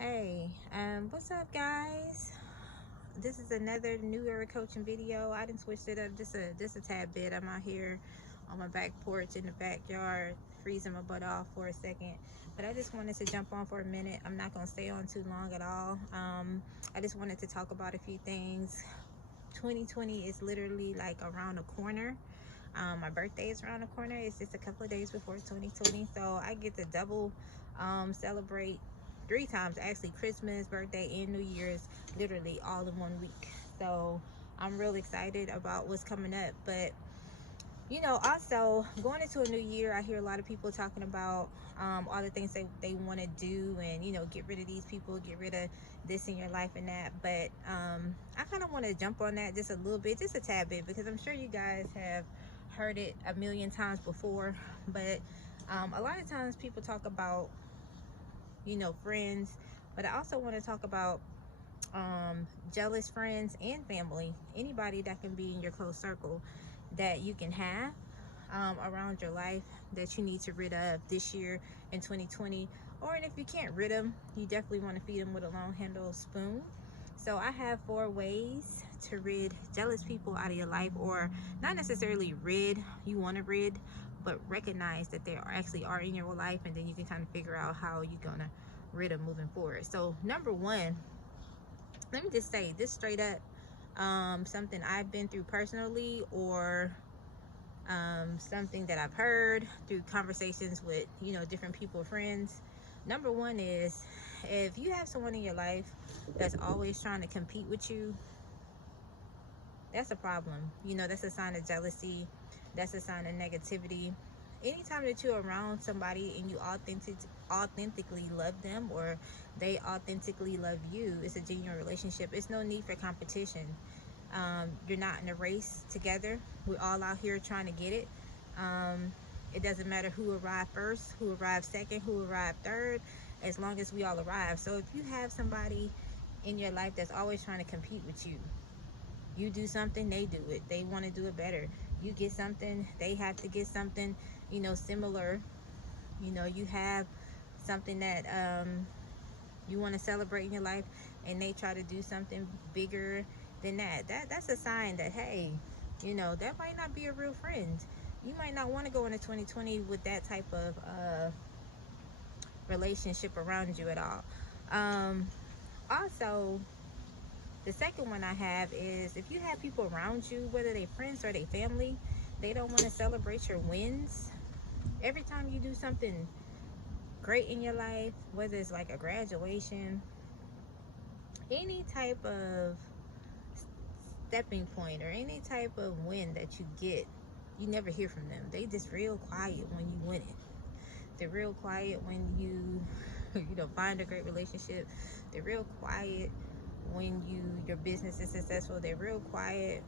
Hey, what's up, guys? This is another new era coaching video. I didn't switch it up just a tad bit. I'm out here on my back porch in the backyard, freezing my butt off for a second. But I just wanted to jump on for a minute. I'm not gonna stay on too long at all. I just wanted to talk about a few things. 2020 is literally like around the corner. My birthday is around the corner. It's just a couple of days before 2020, so I get to double celebrate three times, actually: Christmas, birthday, and New Year's, literally all in 1 week. So I'm real excited about what's coming up. But also going into a new year, I hear a lot of people talking about all the things they want to do, and get rid of these people, get rid of this in your life and that. But I kind of want to jump on that just a little bit, just a tad bit, because I'm sure you guys have heard it a million times before. But a lot of times people talk about friends, but I also want to talk about jealous friends and family, anybody that can be in your close circle that you can have around your life that you need to rid of this year in 2020. Or, and if you can't rid them, you definitely want to feed them with a long handled spoon. So I have 4 ways to rid jealous people out of your life, or not necessarily rid, you want to rid, but recognize that they actually are in your life, and then you can kind of figure out how you're gonna rid them moving forward. So number one, let me just say this straight up, something I've been through personally, or something that I've heard through conversations with different people, friends. Number one is, if you have someone in your life that's always trying to compete with you, that's a problem. That's a sign of jealousy. That's a sign of negativity. Anytime that you're around somebody and you authentically love them, or they authentically love you, it's a genuine relationship. It's no need for competition. You're not in a race together. We're all out here trying to get it. It doesn't matter who arrived first, who arrived second, who arrived third, as long as we all arrive. So if you have somebody in your life that's always trying to compete with you, you do something, they do it. They want to do it better. You get something, they have to get something, similar. You have something that you want to celebrate in your life, and they try to do something bigger than that's a sign that, hey, that might not be a real friend. You might not want to go into 2020 with that type of relationship around you at all. Also, the second one I have is, if you have people around you, whether they friends or they family, they don't want to celebrate your wins. Every time you do something great in your life, whether it's like a graduation, any type of stepping point, or any type of win that you get, you never hear from them. They just real quiet when you win it. They're real quiet when you find a great relationship. They're real quiet when your business is successful. They're real quiet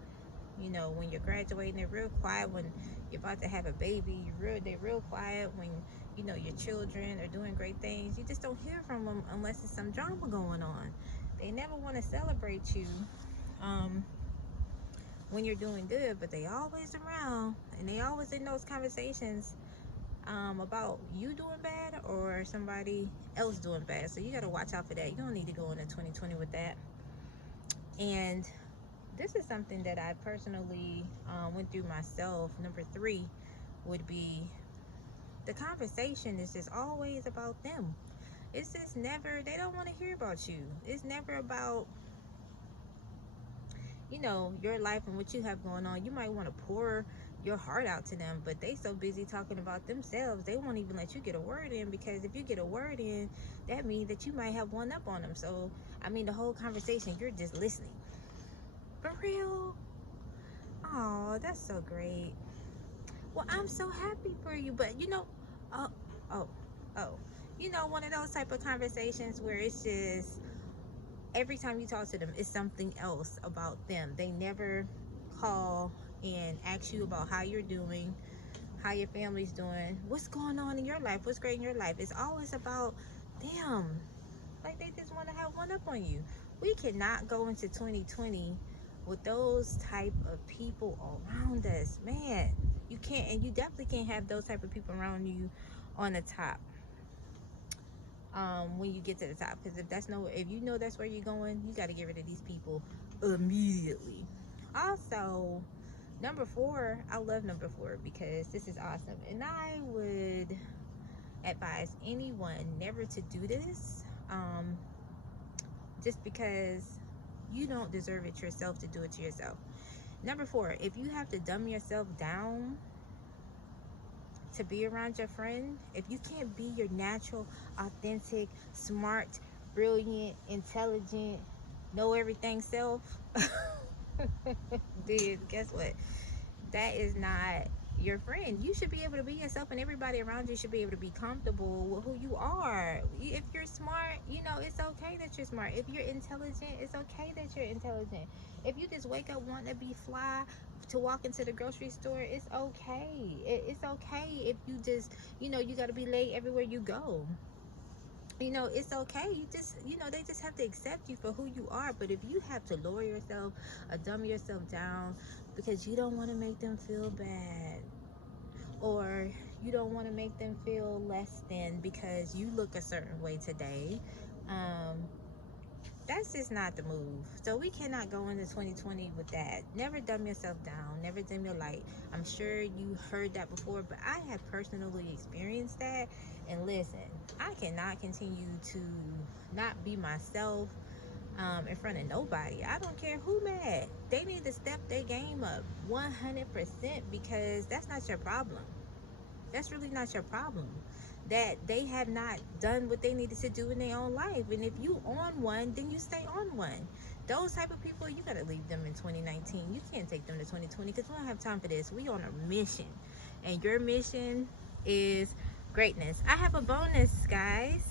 when you're graduating. They're real quiet when you're about to have a baby. They're real quiet when your children are doing great things. You just don't hear from them unless there's some drama going on. They never want to celebrate you when you're doing good, but they always around, and they always in those conversations about you doing bad or somebody else doing bad. So you got to watch out for that. You don't need to go into 2020 with that. And this is something that I personally went through myself. Number 3 would be, the conversation is just always about them. It's just never, they don't want to hear about you. It's never about your life and what you have going on. You might want to pour your heart out to them, but they so busy talking about themselves, they won't even let you get a word in, because if you get a word in, that means that you might have one up on them. So the whole conversation, you're just listening. For real? Oh, that's so great. Well, I'm so happy for you. But oh, oh, oh, one of those type of conversations where it's just, every time you talk to them, it's something else about them. They never call and ask you about how you're doing, how your family's doing, what's going on in your life, what's great in your life. It's always about them. Like, they just want to have one up on you. We cannot go into 2020 with those type of people around us, man. You can't, and you definitely can't have those type of people around you on the top. when you get to the top. Because if you know that's where you're going, you got to get rid of these people immediately. Also, number 4, I love number 4 because this is awesome, and I would advise anyone never to do this, just because you don't deserve it yourself to do it to yourself. Number 4, if you have to dumb yourself down to be around your friend, if you can't be your natural, authentic, smart, brilliant, intelligent, know everything self, dude, guess what? That is not your friend. You should be able to be yourself, and everybody around you should be able to be comfortable with who you are. If you're smart, it's okay that you're smart. If you're intelligent, it's okay that you're intelligent. If you just wake up wanting to be fly to walk into the grocery store, it's okay. It's okay if you just, you got to be late everywhere you go. It's okay. You just, they just have to accept you for who you are. But if you have to lower yourself or dumb yourself down because you don't want to make them feel bad, or you don't want to make them feel less than because you look a certain way today, that's just not the move. So we cannot go into 2020 with that. Never dumb yourself down. Never dim your light. I'm sure you heard that before, but I have personally experienced that. And listen, I cannot continue to not be myself in front of nobody. I don't care who mad. They need to step their game up 100% because that's not your problem. That's really not your problem. That they have not done what they needed to do in their own life. And if you on one, then you stay on one. Those type of people, you gotta leave them in 2019. You can't take them to 2020 because we don't have time for this. We on a mission. And your mission is greatness. I have a bonus, guys.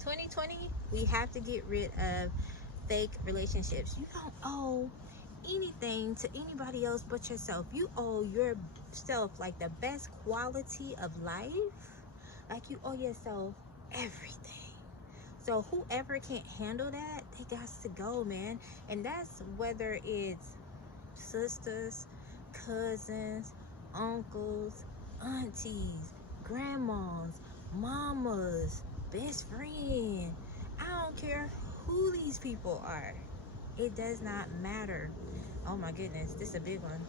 2020, we have to get rid of fake relationships. You don't owe anything to anybody else but yourself. You owe yourself like the best quality of life. Like you owe yourself everything. So whoever can't handle that, they got to go, man. And that's whether it's sisters, cousins, uncles, aunties, grandmas, mamas, best friend. I don't care who these people are. It does not matter. Oh my goodness, this is a big one.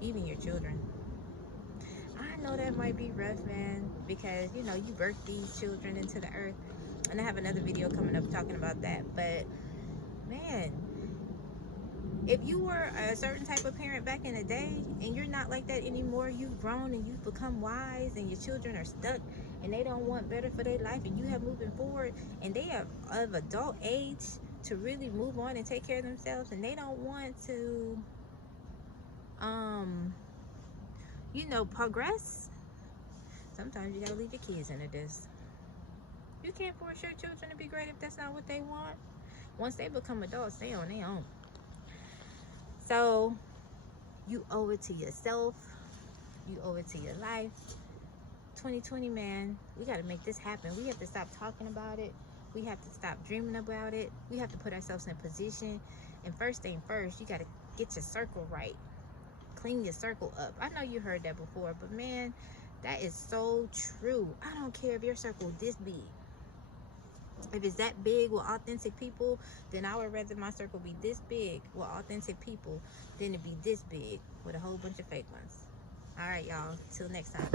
Even your children. I know that might be rough, man, because you birth these children into the earth, and I have another video coming up talking about that. But man, if you were a certain type of parent back in the day and you're not like that anymore, you've grown and you've become wise, and your children are stuck and they don't want better for their life, and you have moving forward and they are of adult age to really move on and take care of themselves, and they don't want to progress, sometimes you gotta leave your kids in this. You can't force your children to be great if that's not what they want. Once they become adults, they on their own. So you owe it to yourself. You owe it to your life. 2020, man, we got to make this happen. We have to stop talking about it. We have to stop dreaming about it. We have to put ourselves in position. And first thing first, you got to get your circle right. Clean your circle up. I know you heard that before, but man, that is so true. I don't care if your circle this big. If it's that big with authentic people, then I would rather my circle be this big with authentic people than to be this big with a whole bunch of fake ones. All right, y'all. Till next time.